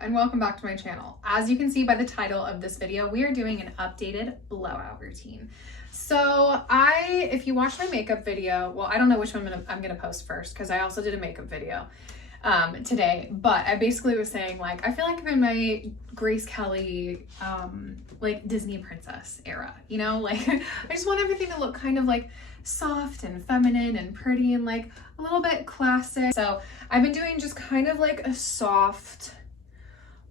and welcome back to my channel. As you can see by the title of this video, we are doing an updated blowout routine. So if you watched my makeup video, well, I don't know which one I'm gonna post first because I also did a makeup video today, but I basically was saying, like, I feel like I'm in my Grace Kelly like Disney princess era, you know, like I just want everything to look kind of like soft and feminine and pretty and like a little bit classic. So I've been doing just kind of like a soft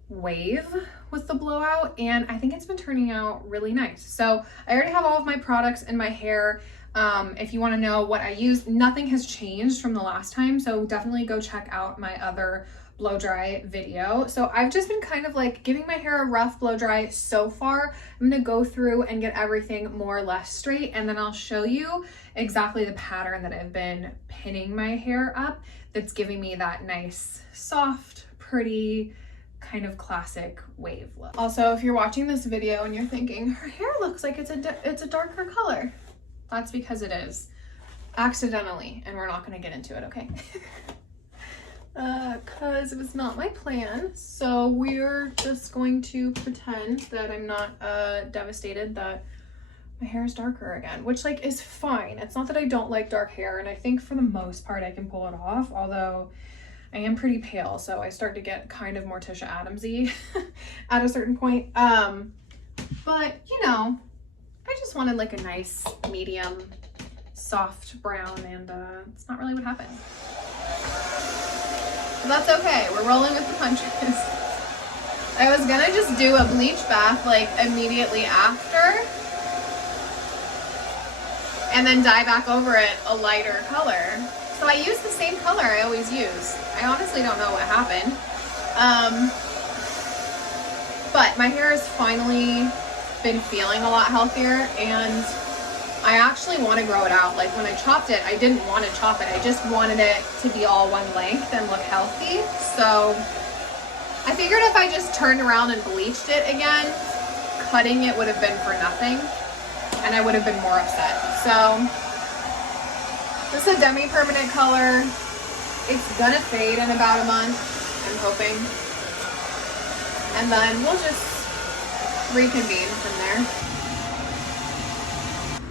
wave with the blowout, and I think it's been turning out really nice. So I already have all of my products in my hair. If you want to know what I use, nothing has changed from the last time, so definitely go check out my other blow dry video. So I've just been kind of like giving my hair a rough blow dry so far. I'm gonna go through and get everything more or less straight, and then I'll show you exactly the pattern that I've been pinning my hair up that's giving me that nice, soft, pretty, kind of classic wave look. Also, if you're watching this video and you're thinking, her hair looks like it's a darker color, that's because it is. Accidentally, and we're not gonna get into it, okay? Cause it was not my plan. So we're just going to pretend that I'm not devastated that my hair is darker again, which like is fine. It's not that I don't like dark hair, and I think for the most part I can pull it off, although I am pretty pale, so I start to get kind of Morticia Adams-y at a certain point. But you know, I just wanted like a nice medium soft brown, and it's not really what happened. But that's okay, we're rolling with the punches. I was gonna just do a bleach bath like immediately after and then dye back over it a lighter color. So I use the same color I always use. I honestly don't know what happened. But my hair has finally been feeling a lot healthier, and I actually want to grow it out. Like when I chopped it, I didn't want to chop it. I just wanted it to be all one length and look healthy. So I figured if I just turned around and bleached it again, cutting it would have been for nothing, and I would have been more upset. So this is a demi-permanent color. It's gonna fade in about a month, I'm hoping. And then we'll just reconvene from there.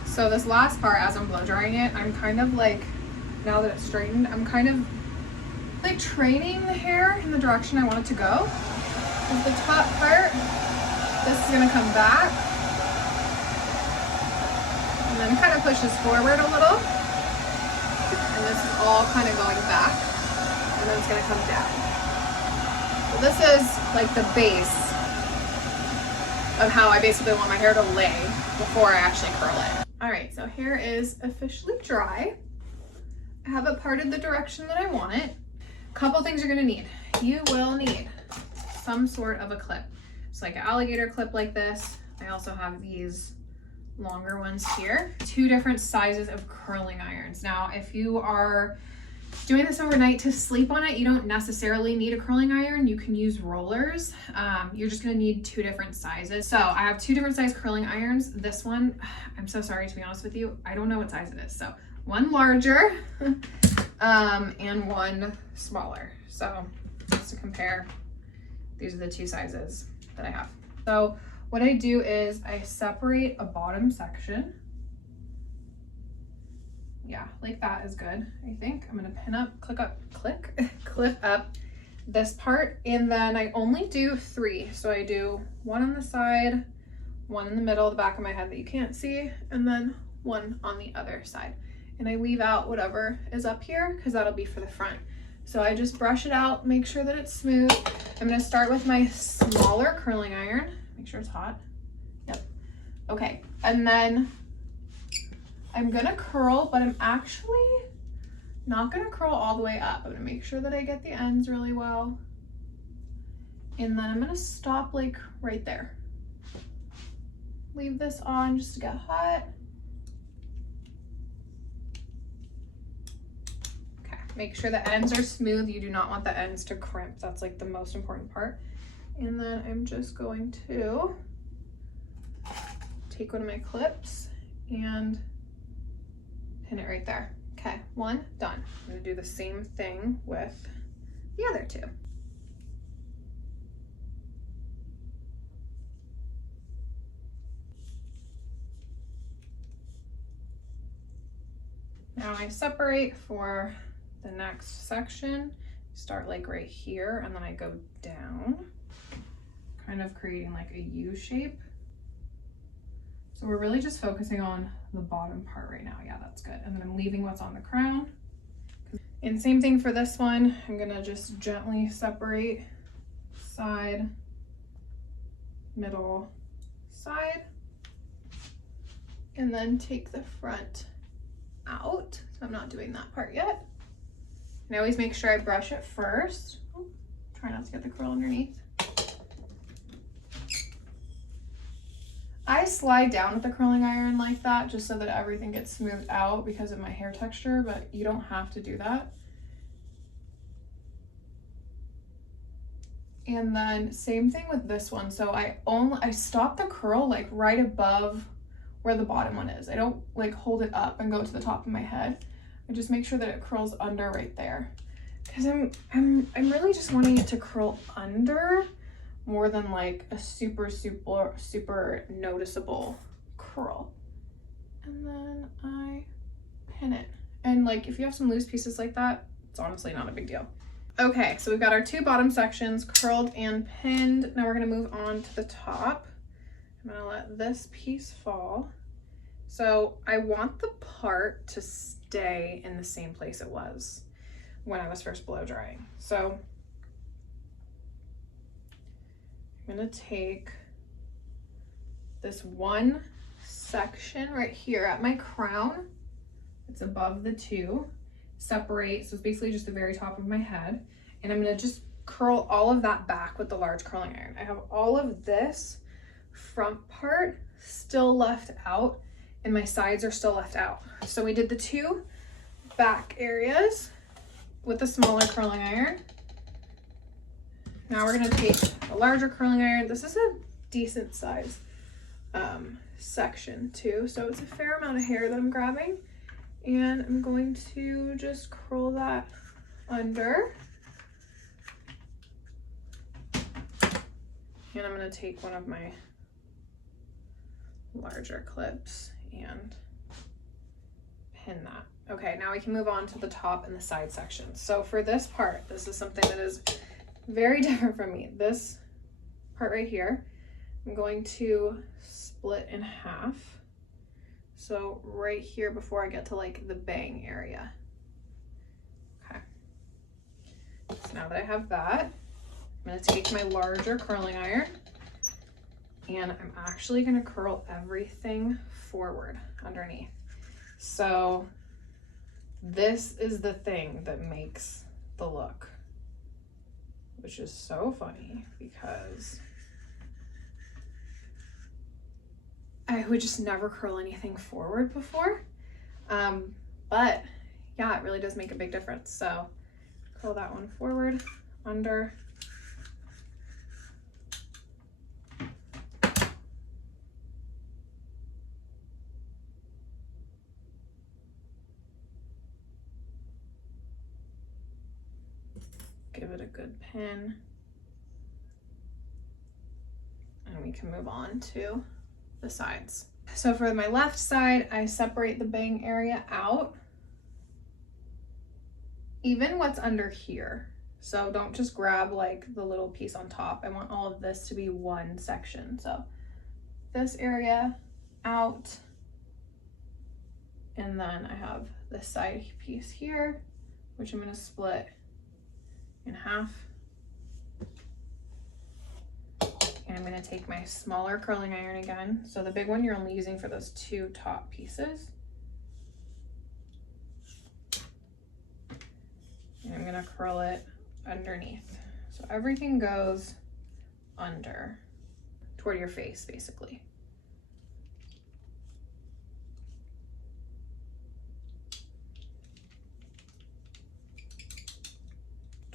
So this last part, as I'm blow drying it, I'm kind of like, now that it's straightened, I'm kind of like training the hair in the direction I want it to go. With the top part, this is gonna come back. And then kind of pushes forward a little. And this is all kind of going back, and then it's going to come down. So this is like the base of how I basically want my hair to lay before I actually curl it. All right, so hair is officially dry. I have it parted the direction that I want it. Couple things you're going to need. You will need some sort of a clip. It's like an alligator clip like this. I also have these longer ones here. 2 different sizes of curling irons. Now, if you are doing this overnight to sleep on it, you don't necessarily need a curling iron. You can use rollers. You're just gonna need 2 different sizes. So I have 2 different size curling irons. This one, I'm so sorry to be honest with you, I don't know what size it is. So one larger and one smaller. So just to compare, these are the 2 sizes that I have. So what I do is I separate a bottom section. Yeah, like that is good, I think. I'm gonna pin up, clip up this part, and then I only do 3. So I do 1 on the side, 1 in the middle, the back of my head that you can't see, and then 1 on the other side. And I leave out whatever is up here because that'll be for the front. So I just brush it out, make sure that it's smooth. I'm gonna start with my smaller curling iron. Make sure it's hot. Yep. Okay, and then I'm gonna curl, but I'm actually not gonna curl all the way up. I'm gonna make sure that I get the ends really well. And then I'm gonna stop like right there. Leave this on just to get hot. Okay, make sure the ends are smooth. You do not want the ends to crimp. That's like the most important part. And then I'm just going to take one of my clips and pin it right there. Okay, 1 done. I'm gonna do the same thing with the other 2. Now I separate for the next section. Start like right here, and then I go down, kind of creating like a U shape. So we're really just focusing on the bottom part right now. Yeah, that's good. And then I'm leaving what's on the crown. And same thing for this one. I'm gonna just gently separate side, middle, side, and then take the front out. So I'm not doing that part yet. And I always make sure I brush it first. Oh, try not to get the curl underneath. I slide down with the curling iron like that just so that everything gets smoothed out because of my hair texture, but you don't have to do that. And then same thing with this one. So I stop the curl like right above where the bottom one is. I don't like hold it up and go to the top of my head. I just make sure that it curls under right there. Because I'm really just wanting it to curl under more than like a super noticeable curl. And then I pin it. And like if you have some loose pieces like that, it's honestly not a big deal. Okay, so we've got our two bottom sections curled and pinned. Now we're gonna move on to the top. I'm gonna let this piece fall. So I want the part to stay in the same place it was when I was first blow drying. So I'm gonna take this one section right here at my crown. It's above the two. Separate, so it's basically just the very top of my head. And I'm gonna just curl all of that back with the large curling iron. I have all of this front part still left out and my sides are still left out. So we did the two back areas with the smaller curling iron. Now we're gonna take a larger curling iron. This is a decent size section too. So it's a fair amount of hair that I'm grabbing. And I'm going to just curl that under. And I'm going to take one of my larger clips and pin that. Okay, now we can move on to the top and the side sections. So for this part, this is something that is very different from me. This part right here, I'm going to split in half. So right here before I get to like the bang area. Okay. So now that I have that, I'm gonna take my larger curling iron and I'm actually gonna curl everything forward underneath. So this is the thing that makes the look, which is so funny because I would just never curl anything forward before. But yeah, it really does make a big difference. So curl that one forward, under. Give it a good pin. And we can move on to the sides. So for my left side, I separate the bang area out. Even what's under here. So don't just grab like the little piece on top. I want all of this to be one section. So this area out. And then I have this side piece here, which I'm going to split in half. And I'm going to take my smaller curling iron again. So the big one you're only using for those two top pieces. And I'm going to curl it underneath. So everything goes under, toward your face, basically.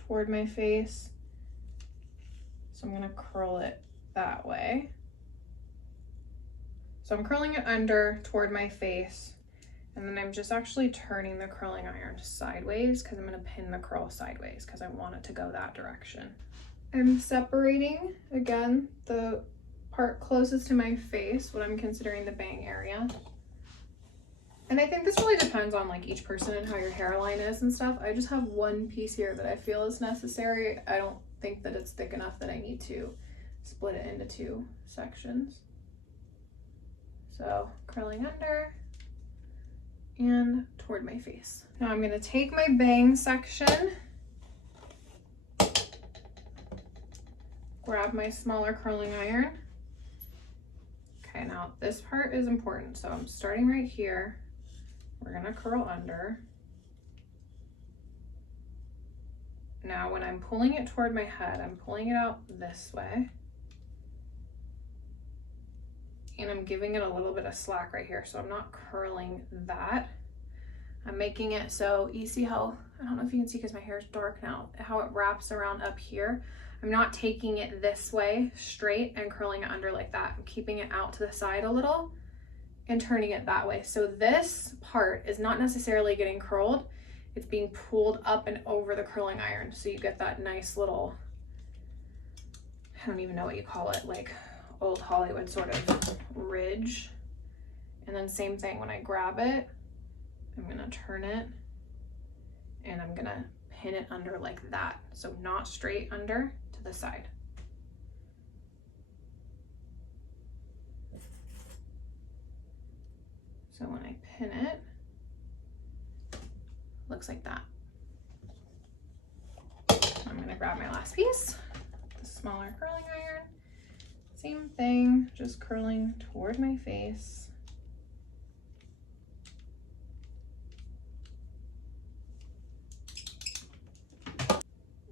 Toward my face. So I'm going to curl it that way. So I'm curling it under toward my face, and then I'm just actually turning the curling iron sideways because I'm going to pin the curl sideways because I want it to go that direction. I'm separating again the part closest to my face, what I'm considering the bang area. And I think this really depends on like each person and how your hairline is and stuff. I just have one piece here that I feel is necessary. I don't think that it's thick enough that I need to split it into 2 sections. So curling under and toward my face. Now I'm gonna take my bang section, grab my smaller curling iron. Okay, now this part is important. So I'm starting right here. We're gonna curl under. Now when I'm pulling it toward my head, I'm pulling it out this way. And I'm giving it a little bit of slack right here. So I'm not curling that. I'm making it so you see how, I don't know if you can see because my hair is dark now, how it wraps around up here. I'm not taking it this way straight and curling it under like that. I'm keeping it out to the side a little and turning it that way. So this part is not necessarily getting curled. It's being pulled up and over the curling iron. So you get that nice little, I don't even know what you call it, like old Hollywood sort of ridge. And then same thing, when I grab it, I'm gonna turn it and I'm gonna pin it under like that. So not straight under, to the side. So when I pin it, looks like that. I'm gonna grab my last piece, the smaller curling iron. Same thing, just curling toward my face.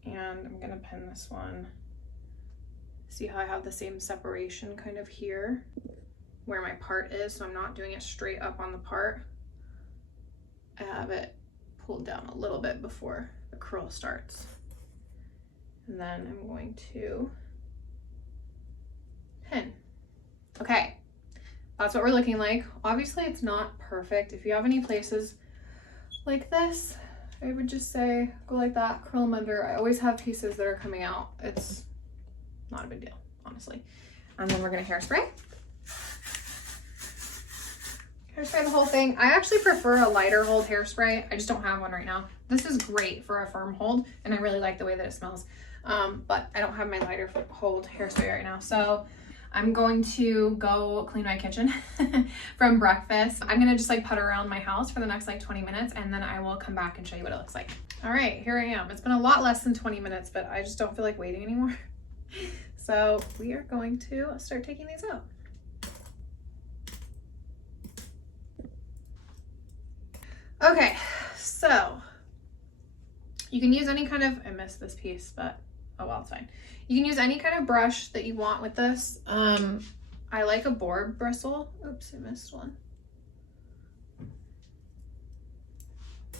And I'm gonna pin this one. See how I have the same separation kind of here where my part is, so I'm not doing it straight up on the part. I have it pulled down a little bit before the curl starts. And then I'm going to pin. Okay, that's what we're looking like. Obviously it's not perfect. If you have any places like this, I would just say go like that, curl them under. I always have pieces that are coming out. It's not a big deal, honestly. And then we're gonna hairspray. Hairspray the whole thing. I actually prefer a lighter hold hairspray. I just don't have one right now. This is great for a firm hold, and I really like the way that it smells. But I don't have my lighter hold hairspray right now. So I'm going to go clean my kitchen from breakfast. I'm gonna just like putter around my house for the next like 20 minutes, and then I will come back and show you what it looks like. All right, here I am. It's been a lot less than 20 minutes, but I just don't feel like waiting anymore. So we are going to start taking these out. Okay, so you can use any kind of, I missed this piece, but oh well, it's fine. You can use any kind of brush that you want with this. I like a boar bristle. Oops, I missed one.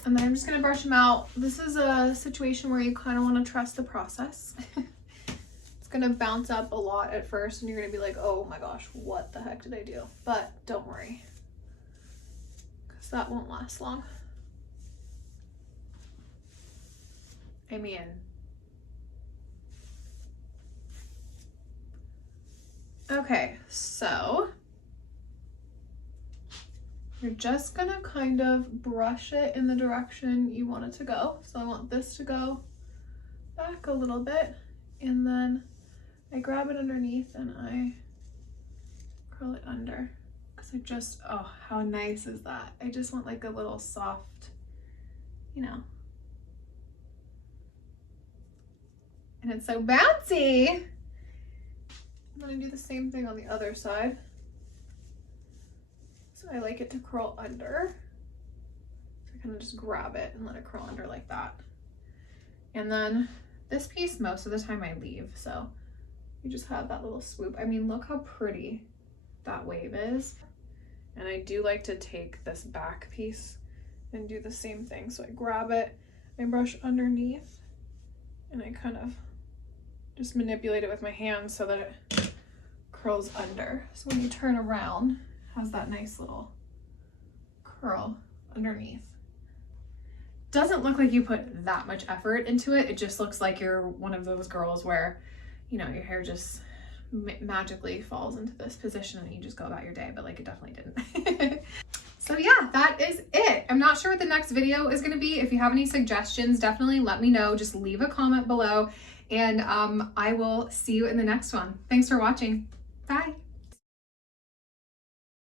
And then I'm just gonna brush them out. This is a situation where you kind of want to trust the process. It's gonna bounce up a lot at first and you're gonna be like, oh my gosh, what the heck did I do? But don't worry, because that won't last long. I mean, okay, so you're just gonna kind of brush it in the direction you want it to go. So I want this to go back a little bit, and then I grab it underneath and I curl it under. Because I just, oh, how nice is that? I just want like a little soft, you know. And it's so bouncy. I'm gonna do the same thing on the other side. So I like it to curl under. So I kind of just grab it and let it curl under like that. And then this piece, most of the time I leave. So you just have that little swoop. I mean, look how pretty that wave is. And I do like to take this back piece and do the same thing. So I grab it, I brush underneath, and I kind of just manipulate it with my hands so that it curls under. So when you turn around, it has that nice little curl underneath. Doesn't look like you put that much effort into it. It just looks like you're one of those girls where, you know, your hair just magically falls into this position and you just go about your day, but like it definitely didn't. So yeah, that is it. I'm not sure what the next video is going to be. If you have any suggestions, definitely let me know. Just leave a comment below, and I will see you in the next one. Thanks for watching. Bye.